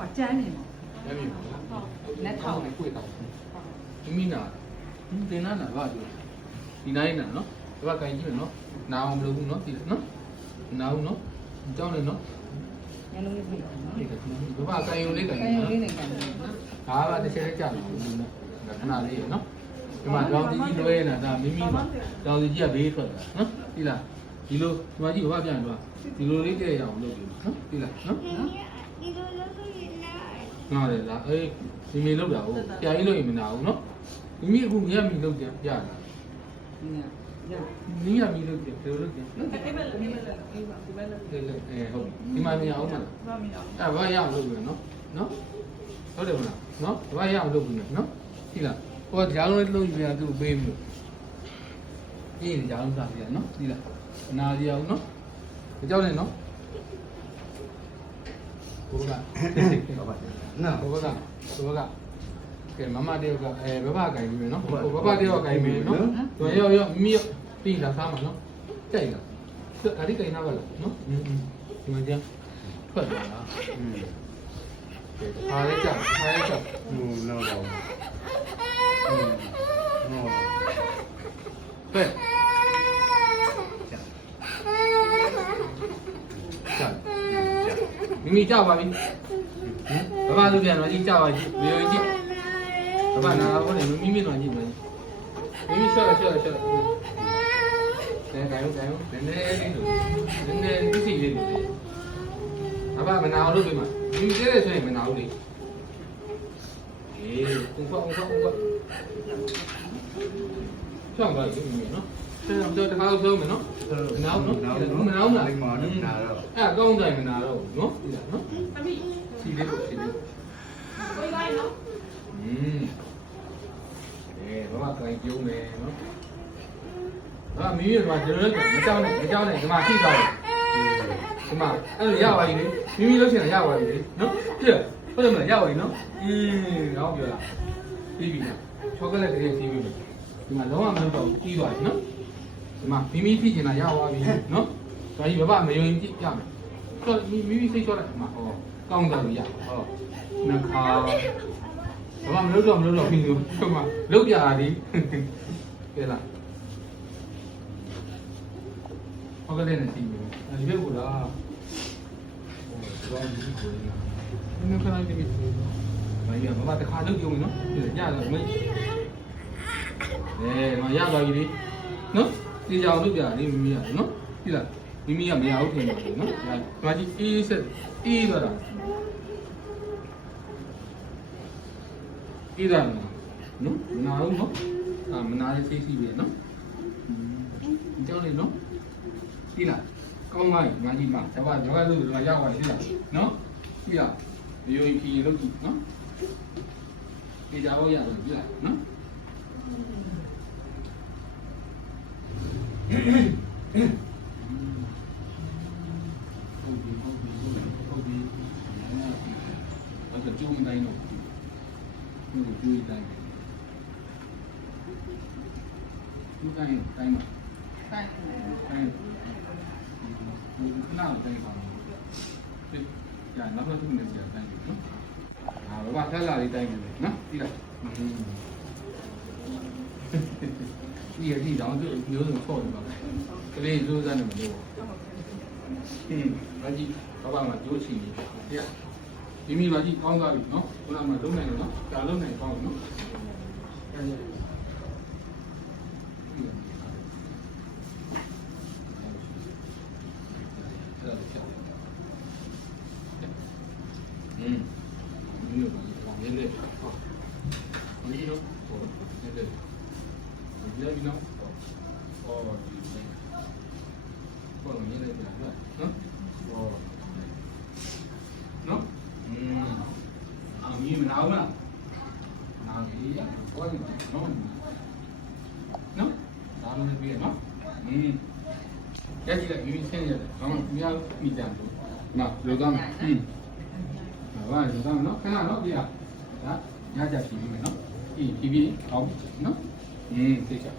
ဟိုကျန်းနေမှာအဲ့ဒီလက်ထောက်နဲ့ကိုယ်တောက်မိမိနာတင်နာနာဘာပြောဒီနိုင်နာနော်ဒီဘက်ကင်ကြည့်မယ်နော်နာအောင်မလုပ်ဘူးနော်ဒီနော်နာအောင်နော်ကြောင်းနေနော်ညလုံးလေးပြင်နော်ဒီကဒီဘက်ကင်ယုံလေးကင်ကဲနော်လေးနေကန်တယ်ဒါကတစ်ချက်ကြာတယ်ဘူးနော်ခဏလေးရနော်ဒီမှာကြောင်းကြီးလွဲနေတာဒါမိမိမှာကြောင်းကြီးကဘေးထွက်တာနော်ဒီလားဒီလိုဒီမှာကြည့်ဘာပြန်သွားဒီလိုလေးတည့်ရအောင်လုပ်ပြီနော်ဒီလားနော် ဒီလိုလုပ်လို့ရနာနားလေလားအေးမိမိလုပ်တာဟုတ်ပြာကြီးလုပ်ရင်မနာဘူးနော်မိမိအခုမြတ်မိလုပ်ကြပြတာညညမိရမိလုပ်ကြဘယ်လိုလုပ်ကြအဲ့ဘက်လည်းအဲ့ဘက်လည်းအဲ့ဘက်ဒီဘက်လည်းလေလေအဲဟုတ်ဒီမှာမြင်အောင်မလားဘာမင်းအောင်အဲဘာရအောင်လုပ်ပြီနော်နော်ဟုတ်တယ်မလားနော်ဘာရအောင်လုပ်ပြီနော်ဒီလားဟိုကြားလုံးလုံးပြသူ့ပေးပြီအေးကြားလုံးစားပြနော်ဒီလားနားရအောင်နော်ကြောက်နေနော် ဘောကနော်ဘောကဘောကကဲမမတယောက်ကအဲဘဘကင်ပြီနော်ဟိုဘဘတယောက်ကင်ပြီနော်သူရောက်ရောက်မြေပြီးလာသားမှာနော်ကြိုက်လားဒါဒီကိန်းနာပါလားနော်ဒီမှာကြာဖတ်ပါလားအားလိုက်ကြအားလိုက်ကြဟိုလောက်ပါဘူးဟုတ်ပဲ မိမိကြာပါပြီဟမ်ဘဘလူပြန်တော့ကြီးကြာပါကြီးမြေကြီးဘဘနာဘောနေမိမိတော့ကြည့်မယ်မိမိဆော့ဆော့ဆော့တယ်ကဲကဲကဲနည်းနည်းလေးလို့နည်းနည်းသိစီလေးလို့ဘဘမနာအောင်လုပ်ပြမှာမိမိတဲ့ဆိုရင်မနာဘူးလေအေးဦးဖဦးဖဦးဖချောင်းပါလိမ့်မယ်နော် ဆက်အောင်တော့တခါဆုံးမယ်နော်မနာဘူးနော်မနာဘူးလား ဒီမှာတော့နာတော့ အဲ့ကောင်းတယ်မနာတော့ဘူးနော်ဒီလားနော် အမိ စီလေးလို့စီလေး ကိုယ်လိုက်နော် อืมเออဘာမှကြိုင်ပြုံးနေနော်ဟာမင်းရတော့ကျွန်တော်တို့မကြောက်နဲ့မကြောက်နဲ့ဒီမှာထိသွားတယ်ဒီမှာအဲ့လိုရပါပြီလေမိမိလို့ရှိရင်ရပါပြီလေနော်ပြည့်ဟုတ်တယ်မလားရပါပြီနော်အင်းတော့ပြောတာပြီးပြီလားချောကလက်ကလေးပြီးပြီဒီမှာလုံးဝမလုပ်တော့ပြီးသွားပြီနော် ဒီမှာမိမိဖြစ်ချင်တာရပါပြီနော်ဒါကြီးဘာမှမယုံကြည်ပြမယ်တော့မိမိစိတ်ချောလိုက်ဒီမှာဟောကောင်းတယ်လို့ရဟောနှခါဘာမှမလုပ်တော့မလုပ်တော့ဘူးလို့ဟိုမှာလုပ်ကြတာဒီကဲလားဟောကလေးနဲ့စီးပြီဒီဘက်ကလားဟိုတော့ဒီကိုလာနည်းခဏလေးပြီဘာကြီးကဘာမှတစ်ခါလုပ်ကြုံနော်ညတော့မင်းအဲမရပါဘူးလေနော် ဒီကြောင်လုပ်ကြတာလေမိမိရနော်ဒီလားမိမိကမရဘူးထင်တယ်နော်ဒါကြီးအေးဆက်အေးတော့တာဣဒံနော်မနာဘူးနော်အာမနာရေးသိသိပဲနော်ဒီကြောင့်လေနော်ဒီလားကောင်းပါ့ငါကြီးမတပတ်ယောဂလို့ဒီမှာရောက်ပါပြီလားနော်ဒီလားဒီယိုခီလို့ကြည့်နော်ဒီကြောင်ရတယ်ဒီလားနော်ဟုတ်ပြီဟုတ်ပြီဟုတ်ပြီအဲ့ဒါကျုံတိုင်းတော့ဒီကိုကျွေးတိုင်းလူတို င်းတိုင်းမှာတိုင်းတိုင်းဒီခဏတိုင်းပါ ဒီအတိတောင်သူ့မျိုးစုံခေါ်နေပါလားကလေးစိုးစမ်းနေမလို့ဟင်းဘာကြီးဘာဘာမှာကြိုးချီနေတယ်ဒီမိဘာကြီးကောင်းသွားပြီနော်ခုနကလုံးနိုင်တယ်နော်ဒါလုံးနိုင်ကောင်းနော်嗯，没有，往那边，往那边，往那边。 ๆอ๋อนี่เนาะโอ้เล่นๆเล่นๆเนาะอ๋อพวกนี้เลยนะเนาะอ๋อ နော်อืมအောင်ကြီးမနာဘူးလားနာကြီးရဘောနေပါနော်နော်ဒါလည်းပြည့်နော်อืมကြည့်လိုက်မိမိဆင်းရတယ်တော့မြောက်မိကြတယ်နော်လိုသားမယ်อืมဟာလိုသားမယ်နော်ခဏနော်ပြရဒါညကြပြီပြီနော်ပြီပြီပြီအောင်နော် อืมသိချာ